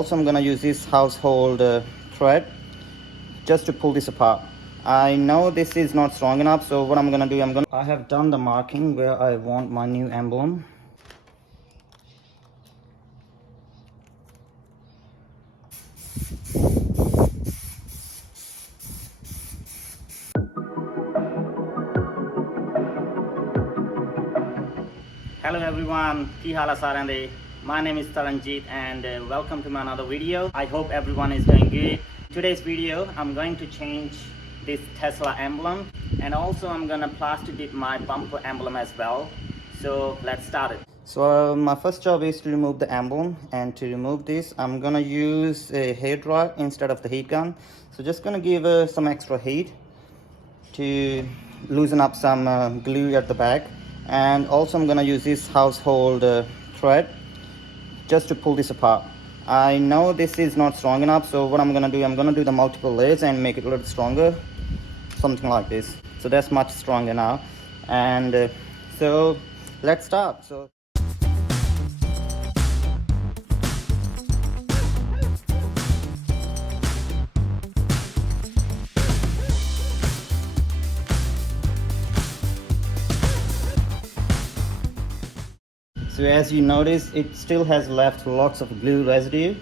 also I'm gonna use this household thread just to pull this apart. I know this is not strong enough, so what I'm gonna do, I have done the marking where I want my new emblem. Hello everyone, ki haal hai sareyan de? My name is Taranjeet and welcome to my another video. I hope everyone is doing good. Today's video I'm going to change this Tesla emblem, and also I'm gonna plasti dip my bumper emblem as well. So let's start it. So my first job is to remove the emblem, and to remove this I'm gonna use a hairdryer instead of the heat gun. So just gonna give some extra heat to loosen up some glue at the back, and also I'm gonna use this household thread just to pull this apart. I know this is not strong enough, so what I'm gonna do the multiple layers and make it a little stronger, something like this. So that's much stronger now, and so let's start. So as you notice, it still has left lots of glue residue,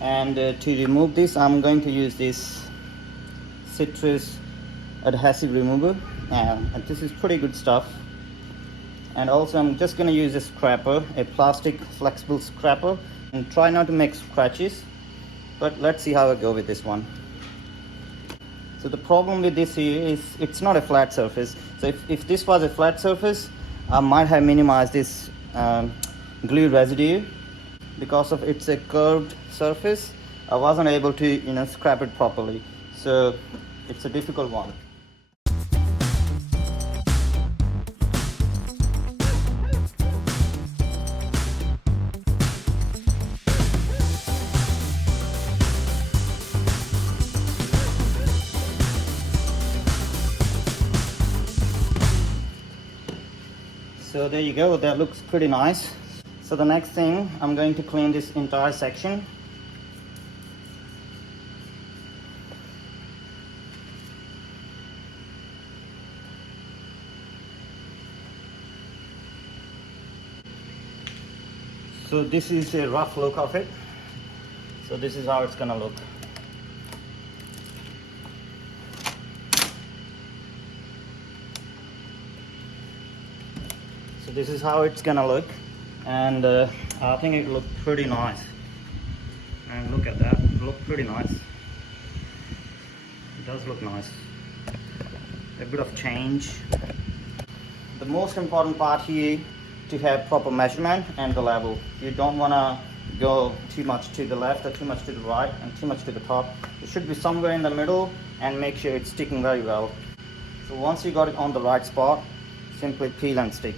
and to remove this I'm going to use this citrus adhesive remover, and this is pretty good stuff. And also I'm just going to use a scraper, a plastic flexible scraper, and try not to make scratches, but let's see how I go with this one. So the problem with this here is it's not a flat surface. So if this was a flat surface, I might have minimized this glue residue. Because of it's a curved surface, I wasn't able to scrap it properly, so it's a difficult one. So there you go, that looks pretty nice. So the next thing, I'm going to clean this entire section. So this is a rough look of it. So this is how it's gonna look. So this is how it's gonna look, and I think it looked pretty nice. And look at that, it looked pretty nice. It does look nice. A bit of change. The most important part here, to have proper measurement and the level. You don't want to go too much to the left or too much to the right and too much to the top. It should be somewhere in the middle, and make sure it's sticking very well. So once you got it on the right spot, simply peel and stick.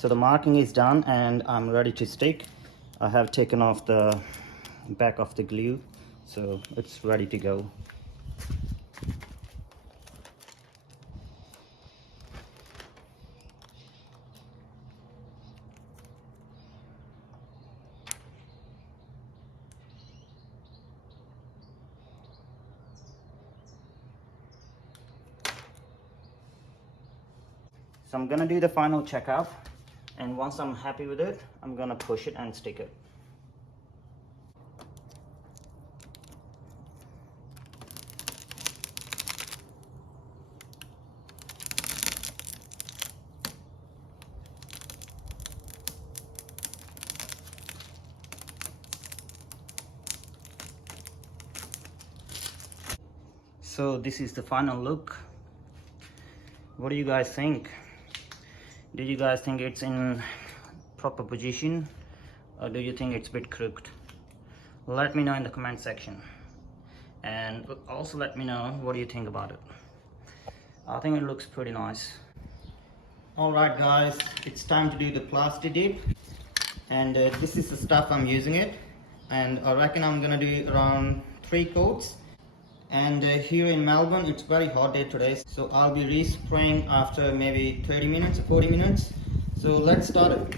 So the marking is done and I'm ready to stick. I have taken off the back of the glue, so it's ready to go. So I'm gonna do the final checkout, and once I'm happy with it, I'm gonna push it and stick it. So this is the final look. What do you guys think? Do you guys think it's in proper position, or do you think it's a bit crooked? Let me know in the comment section, and also let me know what do you think about it. I think it looks pretty nice. Alright guys, it's time to do the Plasti dip, and this is the stuff I'm using it, and I reckon I'm gonna do around 3 coats. And here in Melbourne it's very hot day today, so I'll be respraying after maybe 30 minutes or 40 minutes. So let's start it.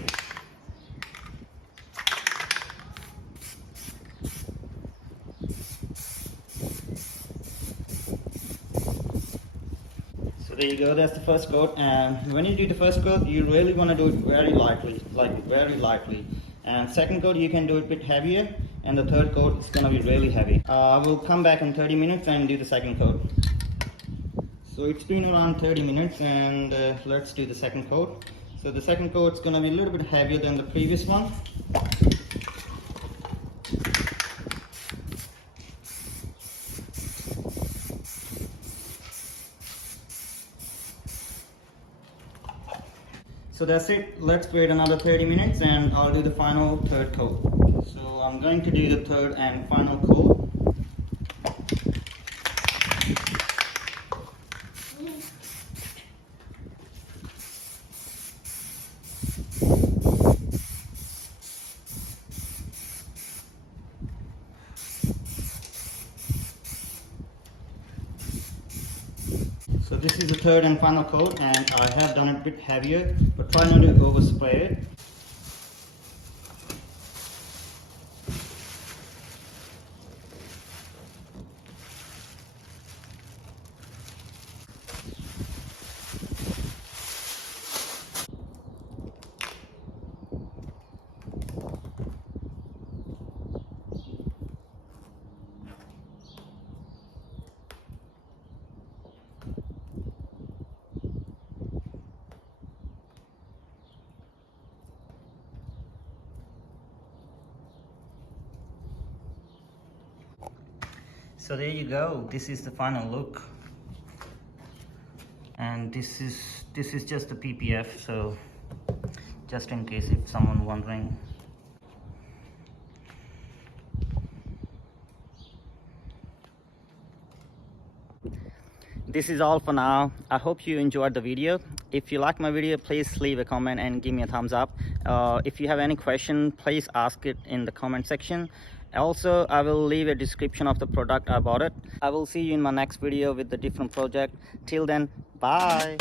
So there you go, that's the first coat. And when you do the first coat, you really want to do it very lightly, like very lightly. And second coat you can do it a bit heavier, and the third coat is going to be really heavy. I will come back in 30 minutes and do the second coat. So it's been around 30 minutes, and let's do the second coat. So the second coat is going to be a little bit heavier than the previous one. So that's it, let's wait another 30 minutes and I'll do the final third coat. So I'm going to do the third and final coat. So this is the third and final coat, and I have done it a bit heavier, but try not to overspray it. So there you go, this is the final look, and this is just the PPF, so just in case if someone wondering. This is all for now. I hope you enjoyed the video. If you like my video, please leave a comment and give me a thumbs up. If you have any question, please ask it in the comment section. Also, I will leave a description of the product I bought it. I will see you in my next video with a different project. Till then, bye.